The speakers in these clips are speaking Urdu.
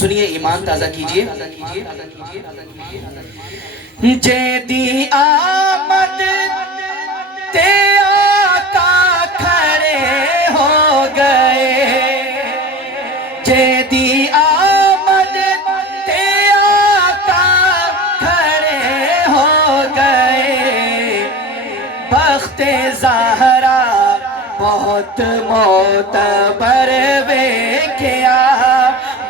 سنیے، ایمان تازہ کیجئے۔ جیدی آمد تے آقا کھڑے ہو گئے، جیدی آمد تے آقا کھڑے ہو گئے، بخت زہرا بہت معتبر ویکھیا،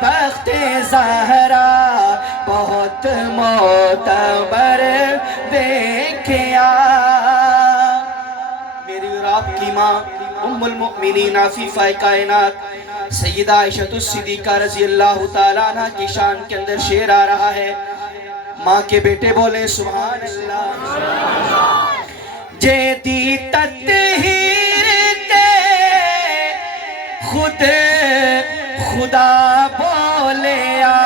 بخت زہرا بہت معتبر ویکھیا۔ میری اور آپ کی ماں ام المؤمنین عفیفہ کائنات سیدہ عائشہ الصدیقہ رضی اللہ تعالیٰ عنہ کی شان کے اندر شعر آ رہا ہے۔ ماں کے بیٹے بولے سبحان اللہ۔ جیدی تطہیر تے خود خدا بولیا،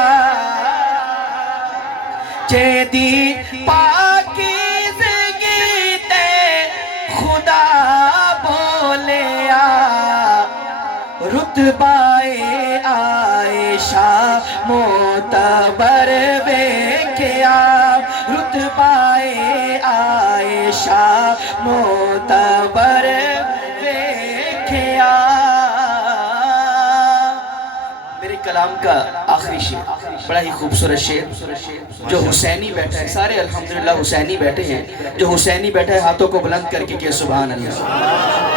جیدی پاکیزگی تے خدا بولیا، رتبہ عائشہ معتبر ویکھیا، رتبہ عائشہ معتبر ویکھیا۔ میرے کلام کا آخری شعر بڑا ہی خوبصورت شعر، جو حسینی بیٹھا ہے، سارے الحمدللہ حسینی بیٹھے ہیں، جو حسینی بیٹھا ہے ہاتھوں کو بلند کر کے کہ سبحان اللہ،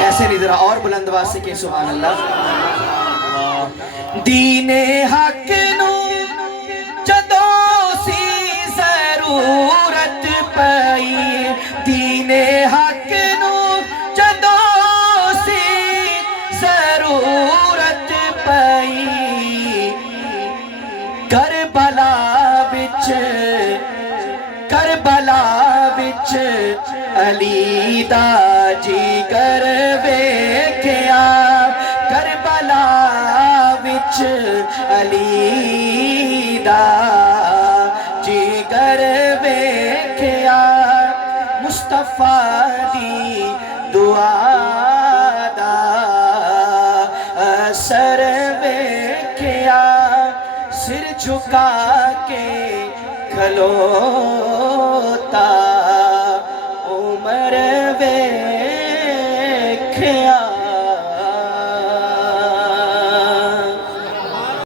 ایسے نہیں ذرا اور بلند آواز سے کہ سبحان اللہ۔ دین حق نو جدوں سی ضرورت پئی، دین حق نو جدوں سی ضرورت پئی، کربلا وچ علی دا جگر ویکھیا، کربلا وچ علی دا جگر ویکھیا، مصطفیٰ دی دعا دا اثر ویکھیا، سر جھکا کے کھلوتا